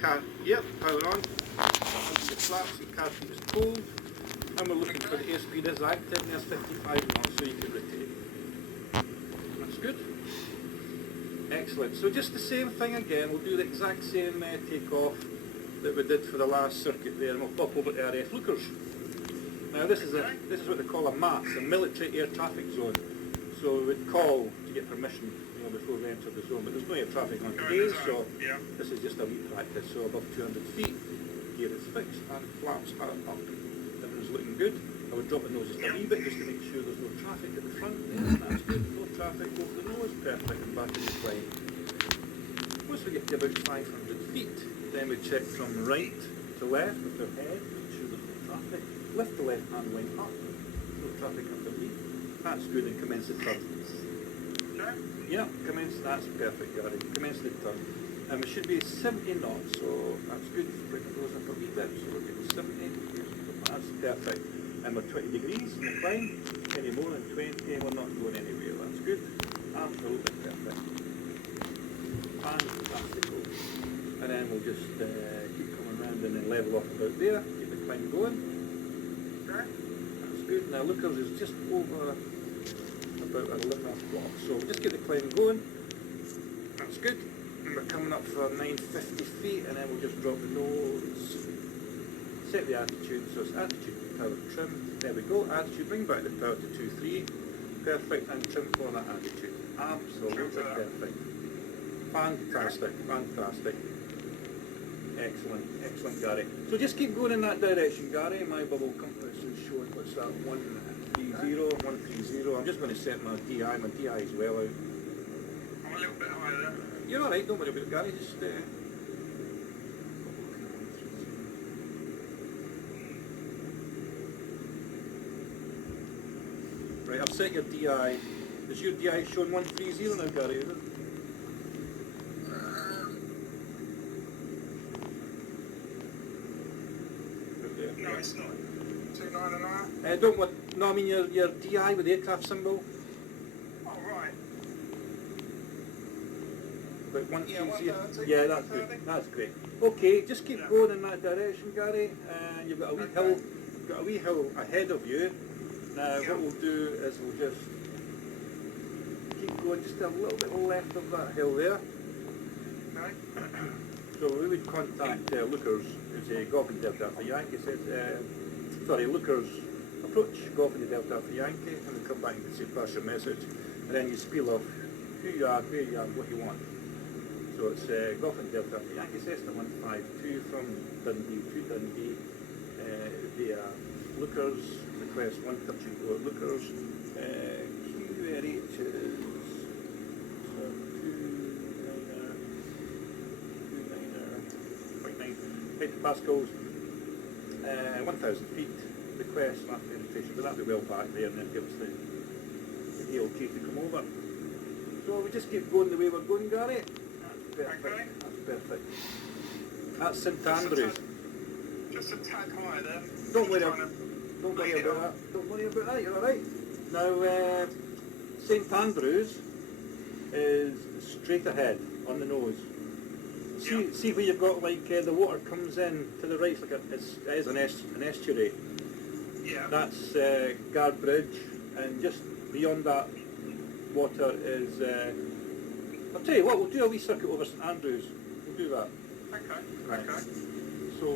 Yep, power on. Open the flaps, the car seat is cold. And we're looking for the airspeed is active, and there's 55 knots, so you can rotate. That's good. Excellent. So just the same thing again, we'll do the exact same takeoff that we did for the last circuit there, and we'll pop over to RF lookers. Now this is what they call a MATS, a military air traffic zone. So we would call to get permission, before we enter the zone, but there's no air traffic on today, so this is just a wee practice. So above 200 feet, gear is fixed and flaps are up. Everything's looking good. I would drop the nose just a wee bit just to make sure there's no traffic at the front there. That's good. No traffic over the nose, perfect, and back in the plane. Once we get to about 500 feet, then we check from right to left with our head, make sure there's no traffic. Lift the left hand wing up, no traffic underneath. That's good, and commence the turn. Yeah, that's perfect, Gary. Commence the turn. And we should be 70 knots, so that's good. Bring those up a wee bit, so we're getting 70. That's perfect. And we're 20 degrees in the climb. Any more than 20, we're not going anywhere. That's good. Absolutely perfect. Fantastical. And then we'll just keep coming around and then level off about there. Keep the climb going. Okay. That's good. Now lookers is just over about 11 o'clock, so we'll just get the climb going. That's good. And we're coming up for 950 feet, and then we'll just drop the nose. Set the attitude, so it's attitude, power, trim. There we go. Attitude, bring back the power to 2-3. Perfect, and trim for that attitude. Absolutely perfect. Fantastic, fantastic. Excellent, excellent, Gary. So just keep going in that direction, Gary. My bubble compass is showing what's that, 130. I'm just going to set my DI. My DI is well out. I'm a little bit higher there. You're alright, don't worry about it, Gary. Just right, I've set your DI. Is your DI showing 130 now, Gary? Is it? No, it's not. 299. Don't want. No, I mean your DI with the aircraft symbol. Oh, right. About 130. Yeah, that's good. That's great. Okay, just keep going in that direction, Gary. You've got a wee hill. You've got a wee hill ahead of you. Now, what we'll do is we'll just keep going just a little bit left of that hill there. Okay. So we would contact lookers. Say Golf and Delta Alpha Yankee says, lookers approach Golf and Delta Alpha Yankee, and they come back and say pass your message, and then you spiel off who you are, where you are, what you want. So it's Golf and Delta Alpha Yankee Cessna 152 from Dundee to Dundee via lookers, request 1 touch and go at lookers, QRH is 290.9 hectopascals, 1,000 feet, request map penetration, but that'll be well back there and then give us the ALK to come over. So we just keep going the way we're going, Gary. That's perfect. Okay. That's perfect. That's St Andrews. Just a tad higher there. Don't worry about that. Don't worry about that, you're alright. Now, St Andrews is straight ahead on the nose. See where you've got like the water comes in to the right, like it is an estuary. Yeah. That's Guard Bridge, and just beyond that water is. I'll tell you what, we'll do a wee circuit over St Andrews. We'll do that. Okay. Right. Okay. So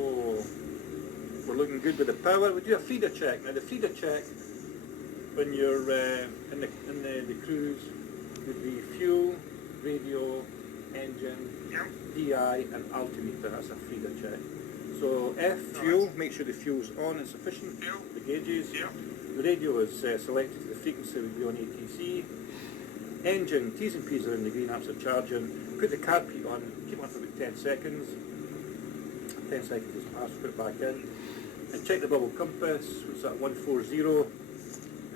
we're looking good with the power. We do a feeder check. Now the feeder check when you're in the cruise would be fuel, radio, engine, DI and altimeter. That's a feeder check. So F, fuel, make sure the fuel's on and sufficient, the gauges. The radio is selected to the frequency will be on ATC. Engine, T's and P's are in the green, apps are charging. Put the carpet on, keep on for about 10 seconds. 10 seconds is passed, put it back in. And check the bubble compass, what's that, 140. And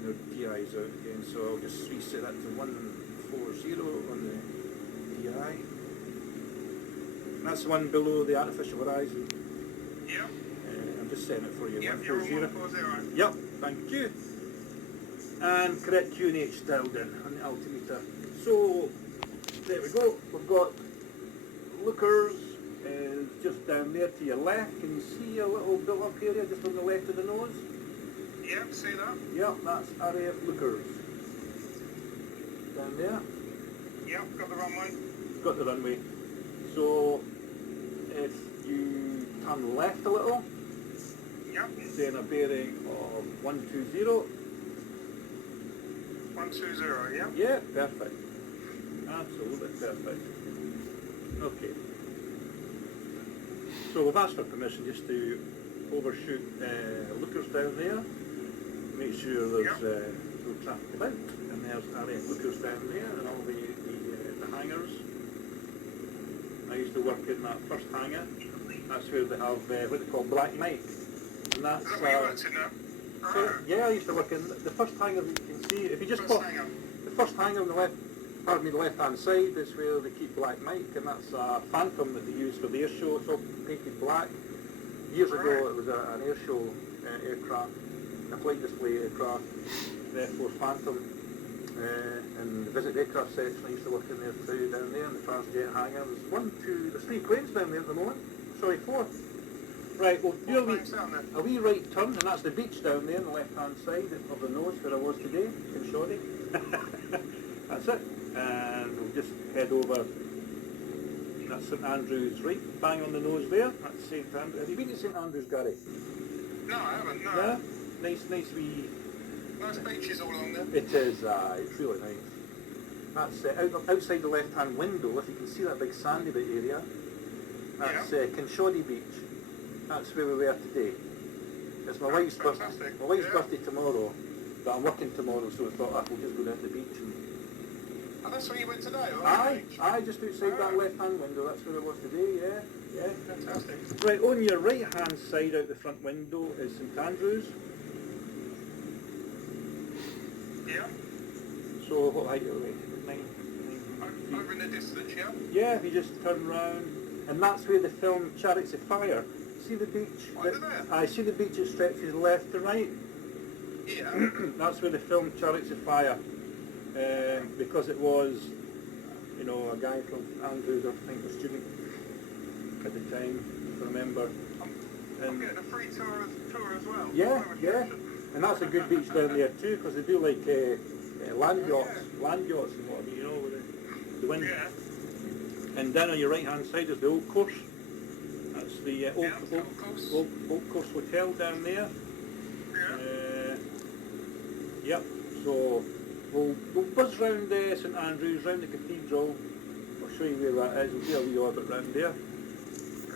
our DI is out again, so I'll just reset that to 140 on the DI. And that's the one below the artificial horizon. Yeah. I'm just setting it for you, Yep, 140. Yep, thank you. And correct QNH dialed in on the altimeter. So, there we go. We've got lookers is just down there to your left. Can you see a little built-up area just on the left of the nose? Yep, see that? Yep, that's RAF lookers. Down there. Yep, got the runway. Got the runway. So if you turn left a little, Yep. then a bearing of 120. 120, yep. Yeah, perfect. Absolutely perfect. Okay. So we've asked for permission just to overshoot lookers down there. Make sure there's no traffic about. And there's RF lookers down there and all the hangars. I used to work in that first hangar. That's where they have what they call black night. And that's Is that where you worked in now? so, yeah, I used to work in the first hangar that you can see. If you just First put hangar. the first hangar on the left, pardon me, the left-hand side is where they keep Black Mike, and that's a Phantom that they use for the air show. It's all painted black. Years ago, it was an air show aircraft, a flight display aircraft, the Air Force Phantom, and the visit aircraft section. I used to work in there too, down there in the Transjet hangar. There's 3 planes down there at the moment. Sorry, 4. Right, well, do a wee right turn, and that's the beach down there on the left-hand side of the nose where I was today, in Shoddy. That's it. And we'll just head over. That's St Andrews, right bang on the nose there. That's St Andrews. Have you been to St Andrews, Gary? No, I haven't, no. Yeah? Nice wee... Nice beaches all along there. It is, it's really nice. That's outside the left-hand window, if you can see that big sandy bit area. That's Kinshawdy Beach. That's where we were today. It's my wife's birthday. My wife's birthday tomorrow, but I'm working tomorrow, so I thought I could just go down to the beach. Oh, that's where you went today? Aye, just outside that left-hand window. That's where I was today. Yeah. Fantastic. Right, on your right-hand side out the front window is St Andrews. Yeah. So what height are we? 9 Over in the distance, yeah? Yeah, if you just turn round, and that's where they film Chariots of Fire. See the beach? Over there? I see the beach that stretches left to right. Yeah. That's where they filmed Chariots of Fire, because it was, a guy from Andrews, I think, a student at the time, if I remember. I'm getting a free tour as well. Yeah, and that's a good beach down there too, because they do like land yachts and what have you, with the wind. Yeah. And down on your right hand side is the Old Course. That's the Old Course Hotel down there. Yeah. Yep. So we'll buzz round St Andrews, round the cathedral. I'll show you where that is. We'll do a wee orbit round there.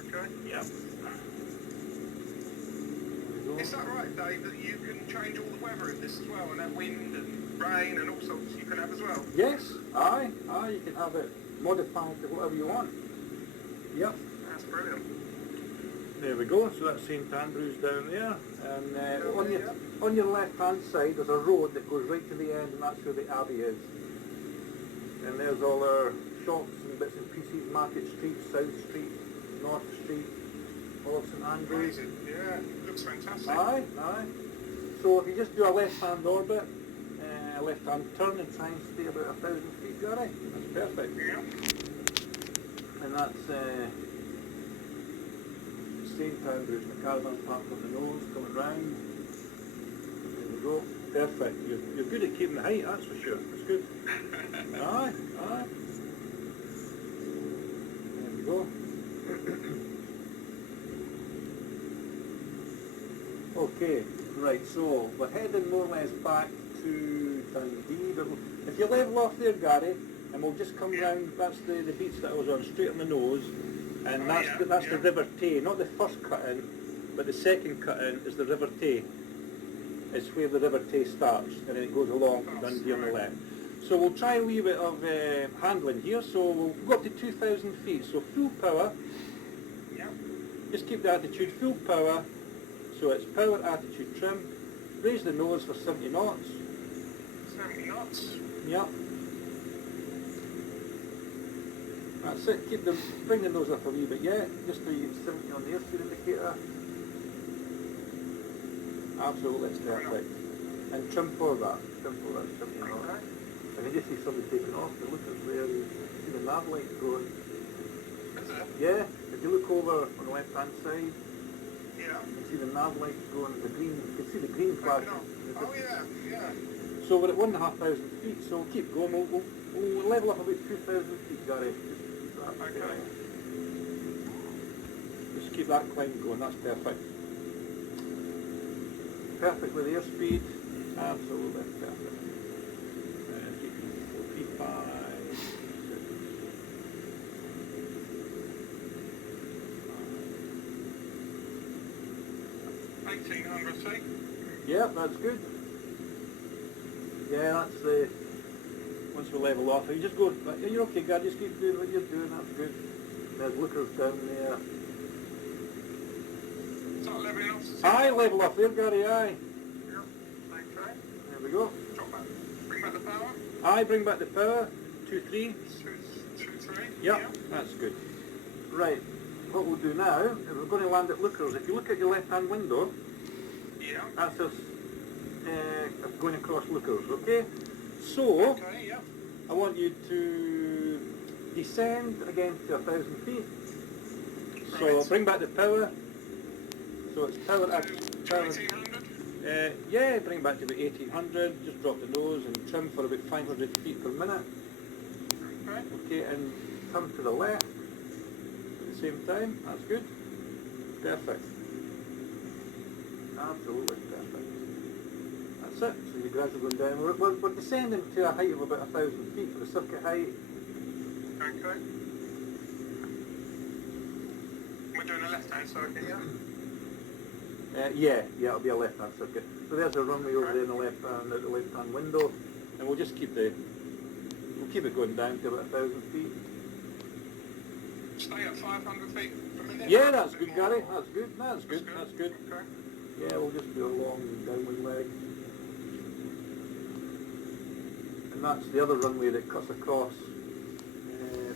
Okay. Yep. Is that right, Dave, that you can change all the weather in this as well, and have wind and rain and all sorts you can have as well? Yes. Aye. You can have it modified to whatever you want. Yep. That's brilliant. There we go. So that's St Andrews down there, and on your left hand side there's a road that goes right to the end, and that's where the Abbey is. And there's all our shops and bits and pieces: Market Street, South Street, North Street, all of St Andrews. Amazing. Yeah, looks fantastic. Aye. So if you just do a left hand orbit, a left hand turn, and try and stay about 1,000 feet, Gary, that's perfect. Yeah. And that's St Andrews, the caravan park on the nose, coming round. There we go. Perfect. You're good at keeping the height, that's for sure. That's good. Aye. There we go. Okay, right, so we're heading more or less back to Dundee, but if you level off there, Gary, and we'll just come round, that's the beach that I was on, straight on the nose, and that's the River Tay, not the first cut-in, but the second cut-in is the River Tay. It's where the River Tay starts, and then it goes along to Dundee on the left. So we'll try a wee bit of handling here, so we'll go up to 2,000 feet, so full power, just keep the attitude, full power, so it's power, attitude, trim, raise the nose for 70 knots. 70 knots? Yep. That's it, bring the nose up a wee bit, just so you can 70 on the airspeed indicator. Absolutely, that's perfect. And trim for that, 70 knots. And you just see somebody taking off, but look at where you see the nav light going. Is it? Yeah, you look over on the left hand side, Yeah. you can see the nav lights going, the green, you can see the green flash. Oh yeah, yeah. So we're at 1,500 feet, so we'll keep going. We'll level up about 2,000 feet, Gary. Okay. Just keep that climb going, that's perfect. Perfect with airspeed, absolutely perfect. Keep 435, 1800 feet. yeah, that's good. Yeah, that's the, once we level off, you just go, you're okay, Gary, just keep doing what you're doing, that's good. There's lookers down there. Is that leveling off? Aye, level off there, Gary, aye. Yeah. Okay. There we go. Drop back. Bring back the power. Aye, bring back the power. 2, 3. 2, 3. Yep, that's good. Right, what we'll do now is we're going to land at lookers. If you look at your left-hand window, Yeah. that's us going across lookers, okay? So, Okay, yeah. I want you to descend again to 1,000 feet. So, Right. bring back the power. So it's power up. Power. 1800. Yeah, bring back to about 1800. Just drop the nose and trim for about 500 feet per minute. Okay. Okay, and turn to the left at the same time. That's good. Perfect. Absolutely perfect. That's it. So the gradually going down. We're descending to a height of about 1,000 feet for the circuit height. Okay. We're doing a left-hand circuit, yeah? Yeah, it'll be a left-hand circuit. So there's a runway over there in the left-hand, out the left-hand window, and we'll just keep we'll keep it going down to about 1,000 feet. Stay at 500 feet per minute? Yeah, that's good, Gary. That's good. That's good. That's good. Okay. Yeah, we'll just do a long downwind leg. And that's the other runway that cuts across.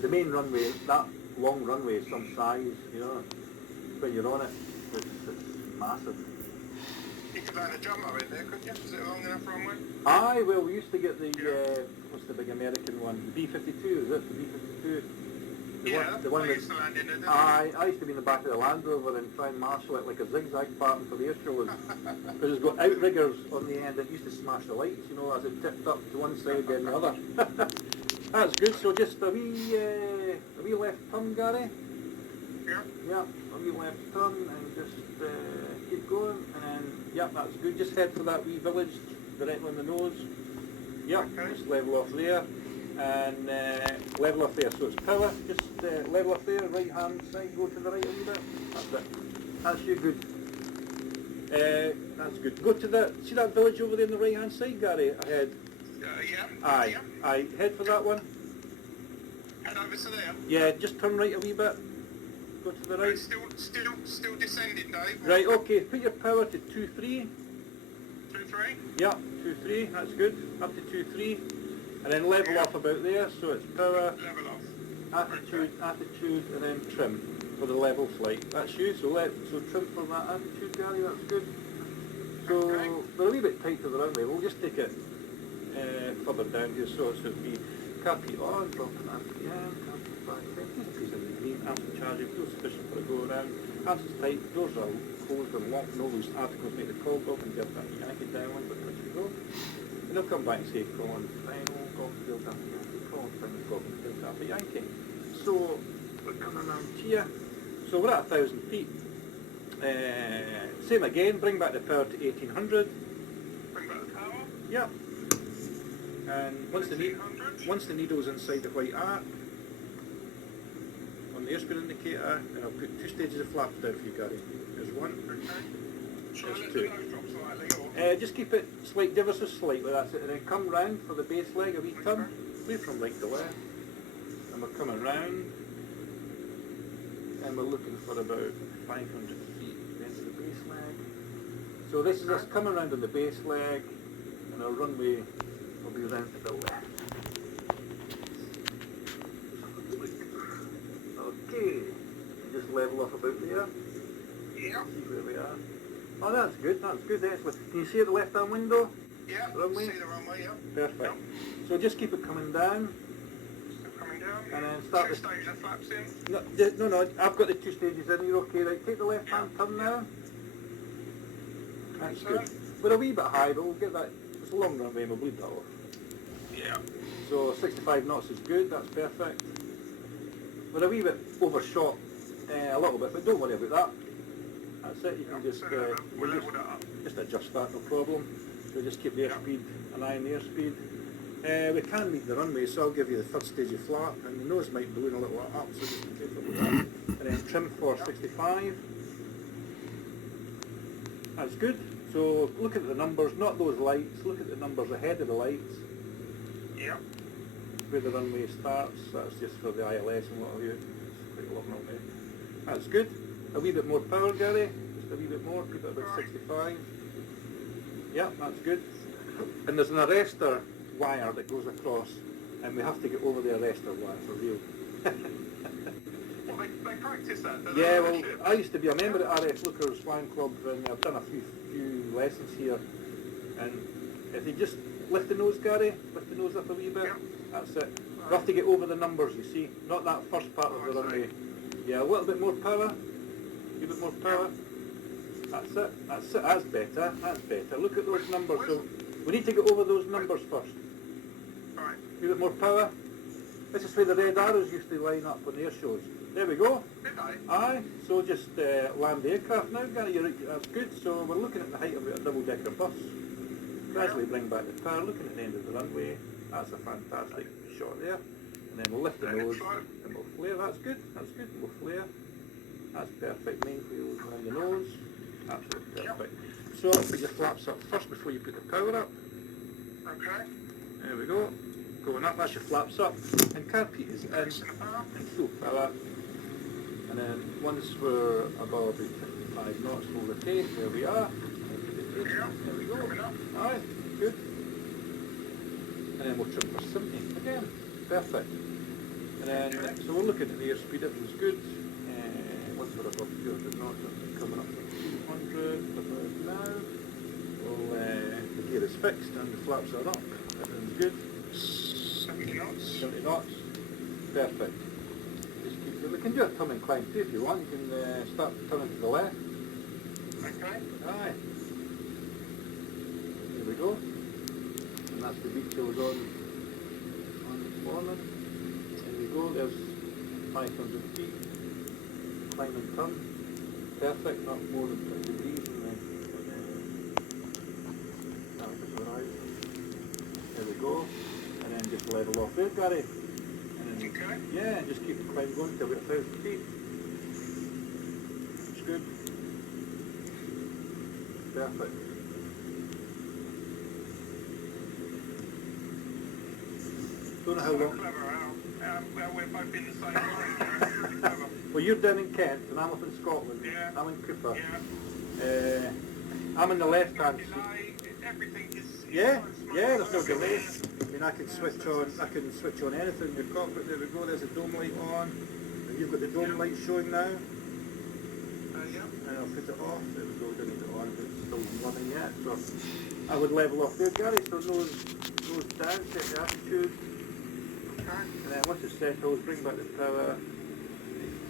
The main runway, that long runway is some size, you know. When you're on it, it's massive. You could land a jumbo in there, couldn't you? Is it a long enough runway? Aye, well, we used to get the, what's the big American one? The B-52, is it? The B-52? The one I that, used to land in it, didn't I used to be in the back of the Land Rover and try and marshal it like a zigzag pattern for the air shows. Because it's got outriggers on the end that used to smash the lights, you know, as it tipped up to one side then the other. That's good, so just a wee left turn, Gary. Yeah. Yeah, a wee left turn and just keep going, and then, yeah, that's good. Just head for that wee village directly on the nose. Yeah, Okay. just level off there, and level off there. So it's power, just level off there, right hand side, go to the right a wee bit. That's it. That's you good. That's good. Go to see that village over there on the right hand side, Gary, ahead. Yeah. Aye, Yeah. aye, head for that one. Head over to there. Yeah, just turn right a wee bit. Go to the right. Still descending, Dave. Right, okay, put your power to 2, 3. 2, 3. Yeah, 2, 3, that's good. Up to 2, 3. And then level off about there, so it's power, Level off. attitude, and then trim for the level flight. That's you, so trim for that attitude, Gary, that's good. So Okay. we're a wee bit tight to the runway, we'll just take it further down here, so it should be carpet on, dropping RPM, carpet back, increase in the green, after charging, fuel sufficient for a go around, hands is tight, doors are closed and locked, no loose articles make the call button, get that Yankee down, but let you go. And they'll come back and say, call on final, call to build after Yankee, call on final, call to build after Yankee. So, we're coming around here, so we're at 1,000 feet. Same again, bring back the power to 1800. Bring back the power. Yeah. And once the needle's inside the white arc, on the airspeed indicator, and I'll put 2 stages of flaps down for you, Gary. There's one. Okay. Shall I There's let 2. the nose drop slightly, or? Just keep it ever so slightly, that's it. And then come round for the base leg, a wee turn. Move from right to left. And we're coming round. And we're looking for about 500 feet into the base leg. So this is us coming round on the base leg, and our runway will be round to the left. Okay, and just level off about there. Yeah. See where we are. Oh, that's good, excellent. Can you see at the left-hand window? Yeah. Runway? See the runway, yeah. Perfect. So just keep it coming down, Still coming down. and then start Two the... stages of flaps in. No, I've got the 2 stages in, you're okay, right? Take the left-hand turn now. That's good. We're a wee bit high, but we'll get that, it's a long runway and we'll bleed that off. Yeah. So 65 knots is good, that's perfect. We're a wee bit overshot a little bit, but don't worry about that. That's it, you can just, We'll level that up. just adjust that, no problem. So just keep the airspeed, an eye on the airspeed. We can meet the runway, so I'll give you the 3rd stage of flap, and the nose might balloon a little up, so just be careful with that. And then trim for 65. That's good. So look at the numbers, not those lights, look at the numbers ahead of the lights. Yeah. Where the runway starts, that's just for the ILS and what have you. It's quite a long runway. That's good. A wee bit more power, Gary. Just a wee bit more, keep it about 65. Yeah, that's good. And there's an arrestor wire that goes across, and we have to get over the arrestor wire for real. Well, they practice that, don't Yeah, they? well, I used to be a member at RF Lookers Flying Club, and I've done a few lessons here. And if you just lift the nose, Gary, lift the nose up a wee bit, that's it. We have to get over the numbers, you see, not that first part of the runway. Yeah, a little bit more power, a bit more power. That's it, that's it, that's better, that's better. Look at those numbers, so we need to get over those numbers first. Right. A bit more power. This is where the red arrows used to line up on the air shows. There we go. Did they? Aye, so just land the aircraft now, Gary, that's good. So we're looking at the height of a double-decker bus. Gradually bring back the power, looking at the end of the runway. That's a fantastic shot there. And then we'll lift the nose and we'll flare. That's good, and we'll flare. That's perfect, main wheels on the nose. Absolutely perfect. So put your flaps up first before you put the power up. Okay. There we go. Going up, that's your flaps up. And carpet is in and full power. And then once we're above 55 knots, we'll rotate. There we are. There we go. Aye, good. And then we'll trim for 70 again. Perfect. And then, so we're looking at the airspeed, everything's good. Once we're above 200 knots, that's coming up to 200 about now. Well, the gear is fixed and the flaps are up. Everything's good. 70 knots. 70 knots. Perfect. Just keep, we can do a turn and climb too if you want. You can start turning to the left. Okay. Aye. There we go. And that's the beach I was on this morning. There we go. There's 500 feet. Climb and turn. Perfect. Not more than 20 degrees. And then there we go. And then just level off there, Gary. And then, Okay. yeah, just keep the climb going till we're 1,000 feet. That's good. Perfect. Don't know how So long. clever, well, we're both in the same line. Really clever. Well, you're down in Kent and I'm up in Scotland. Yeah. I'm in Cooper. Yeah. I'm in the left-hand seat. Delay, everything is... Yeah, there's no delay. I mean, I can switch on anything in your cockpit. There we go, there's a dome light on. And you've got the dome light showing now. Yeah. And I'll put it off. There we go, don't need it on, but it's still running yet. So I would level off there, Gary, so nose down, check the attitude. Okay. And then once it's settled, bring back the power.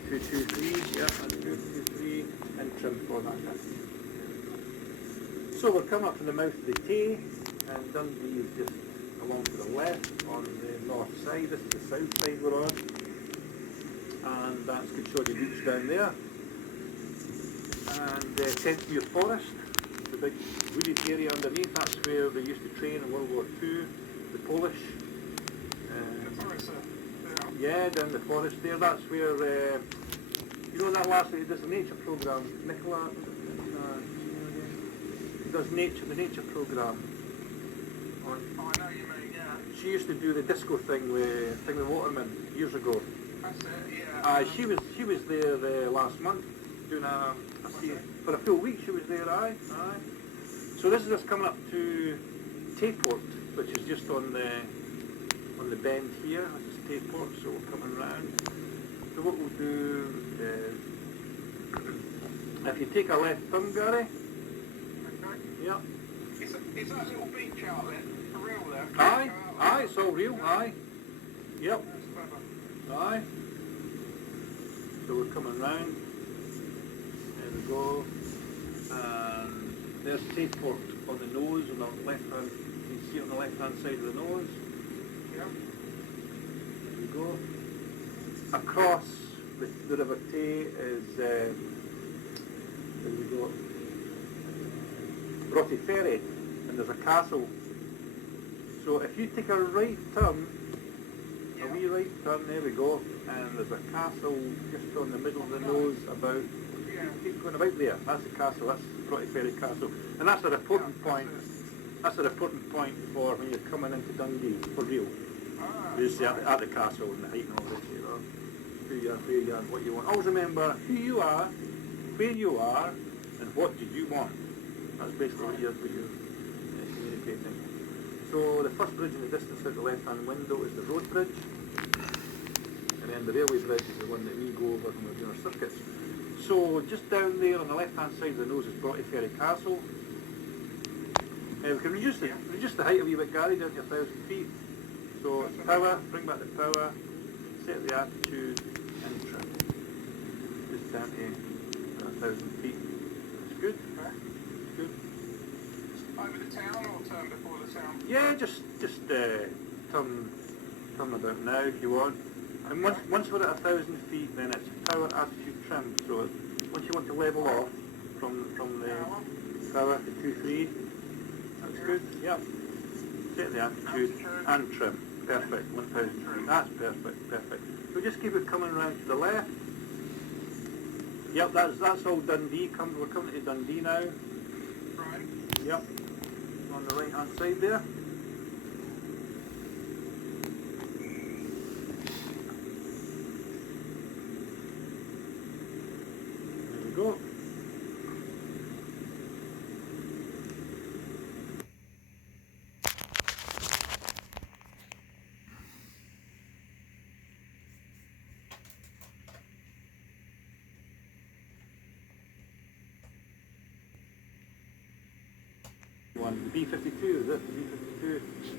223, yeah, that's good, 223, and trim for that. So we're coming up to the mouth of the Tay, and Dundee is just along to the left on the north side. This is the south side we're on, and that's good show the beach down there. And Tentview Forest, the big wooded area underneath, that's where they used to train in World War II, the Polish. Yeah, down the forest there, that's where, you know that last lady does the nature programme, Nicola, she does the nature programme. Oh, I know you mean, yeah. She used to do the disco thing with Waterman years ago. That's it, yeah. She was there last month, doing for a full week she was there, aye. So this is us coming up to Tayport, which is just on the bend here. Tayport, so we're coming round. So what we'll do is, if you take a left turn, Gary. Okay. Yeah. Is that little beach outlet for real there? Aye, it's all real, aye. Yep. That's clever. Aye. So we're coming round. There we go. And there's tape port on the nose on the left hand. You can see it on the left hand side of the nose. Yeah. There we go. Across the River Tay is there we go. Broughty Ferry, and there's a castle. So if you take a right turn, a wee right turn, there we go, and there's a castle just on the middle of the nose about, keep going about there, that's the castle, that's Broughty Ferry Castle. And that's a reporting point, that's a reporting point for when you're coming into Dundee, for real. You see at the castle and the height and all this, you know, who you are, what you want. Always remember who you are, where you are, and what do you want. That's basically what you're communicating. So the first bridge in the distance out the left-hand window is the road bridge, and then the railway bridge is the one that we go over when we're doing our circuits. So just down there on the left-hand side of the nose is Broughty Ferry Castle. We can reduce the height a wee bit, Gary, down to 1,000 feet. So power, bring back the power, set the attitude, and trim. Just down to 1,000 feet. That's good. Good. Over the town or turn before the town? Yeah, just turn about now if you want. And once we're at 1,000 feet, then it's power, attitude, trim. So once you want to level off from the power to 2-3, that's good. Yep. Set the attitude and trim. Perfect. 1,000 feet. That's perfect. So just keep it coming round to the left. Yep, that's all Dundee. We're coming to Dundee now. Right. Yep. On the right hand side there. There we go. The B-52, is it? The B-52.